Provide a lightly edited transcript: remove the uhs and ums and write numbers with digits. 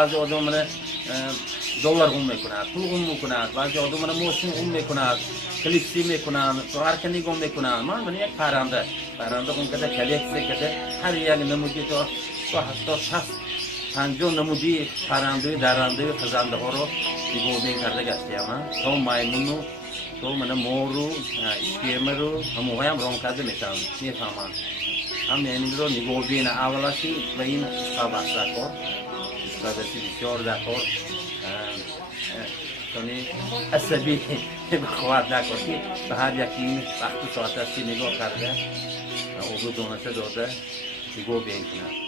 بعضی آدم من دلار گم میکنند، پول گم میکنند، بعضی آدم من موشین گم میکنند، کلیپسی میکنند، کارکنی گم میکنند. من یک پرنده گم کرده، کلیکسی کرده، هر یک نمودی تا 50 نمودی پرنده، درنده، خزنده ها رو دیگه کرده گشتیم. تا مایمونو، تو من مورو، اسکیمه رو، همه هم رام کرده میفهمند. هم این رو نگاه بین اولشی و این استفاده کن. استفاده‌ای بسیار دکار. چونی عصبی بخواد نکنی به هر یکی وقت ساعت هستی نگاه کرده او رو دانسته داده نگاه بین کنه.